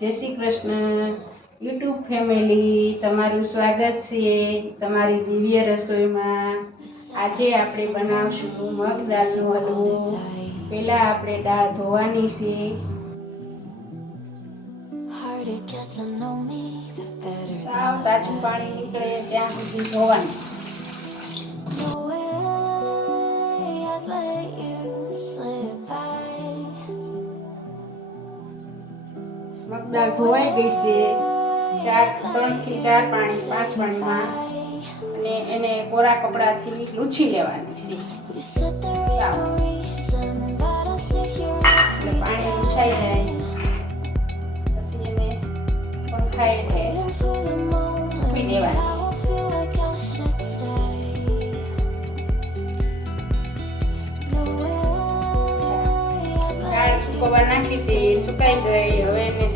જય Shri Krishna YouTube family, તમારું સ્વાગત છે તમારી દિવ્ય રસોઈમાં। આજે આપણે બનાવશું મગ દાળનો હલવો। પહેલા આપણે દાળ ધોવાની છે। સાવ તાજું પાણી નીકળે ત્યાં સુધી ધોવાની। મગદાળ ધોવાઈ ગઈ છે 3 થી 4 પાણી 5 પાણીમાં, અને એને કોરા કપડાથી લૂછી લેવાની છે। પાણી લૂછાઈ જાય પછી એને પંખા હેઠે મૂકી દેવાની। દાળ સુકવવા નાખી દે, સુકાઈ ગઈ। હવે એને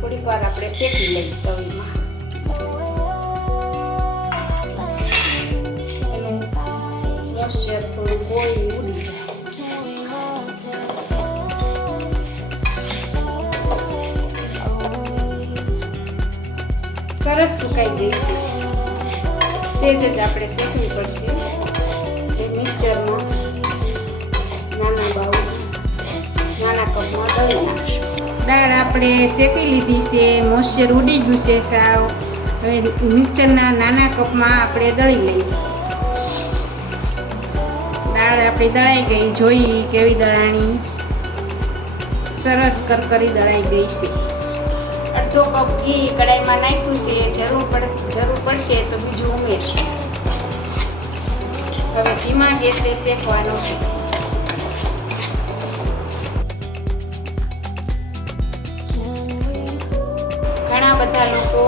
થોડીક વાર આપણે શેકી લઈએ તવીમાં। એનું મોઇશ્ચર થોડું ગોળી ઉડી જાય। સરસ સુકાઈ ગઈ છે। સેજ જ આપણે શેકવી પડશે। એ મિક્સરમાં નાના બાઉલ નાના કપમાં દળી નાખશું। દાળ આપણે શેકી લીધી છે, મોઇશ્ચર ઉડી ગયું છે સાવ। હવે મિક્સરના નાના કપમાં આપણે દળી લઈએ। દાળ આપણી દળાઈ ગઈ, જોઈ કેવી દળાણી, સરસ કરકરી દળાઈ ગઈ છે। અડધો કપ ઘી કડાઈમાં નાખ્યું છે, જરૂર પડશે તો બીજું ઉમેરશું। હવે ધીમા ગેસે શેકવાનો છે। ઘણા બધા લોકો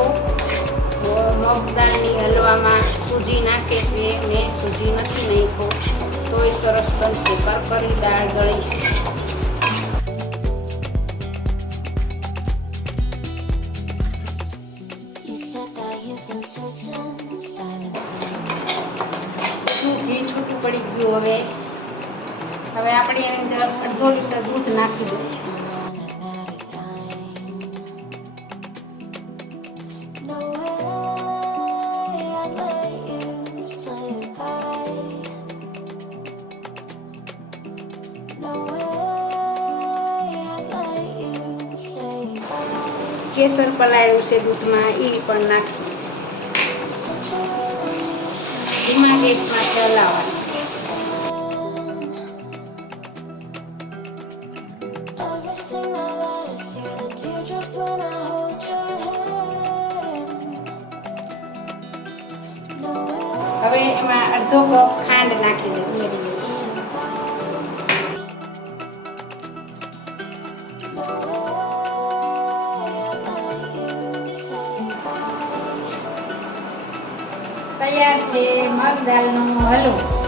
મગ દાળની હલવામાં સૂજી નાખે છે, મેં સૂજી નથી નાખ્યો તોય સરસ બનશે। કરકરી દાળ દળી છે। ઘી છૂટું પડી ગયું। હવે આપણે એની અંદર 1/2 લીટર દૂધ નાખી દઈએ। કેસર પલાળ્યું છે દૂધમાં, એ પણ નાખી છે। ધીમા ગેસમાં ચલાવવાનું। હવે એમાં 1/2 કપ ખાંડ નાખી દઈએ। તૈયાર છે મગ દાળનો હલવો।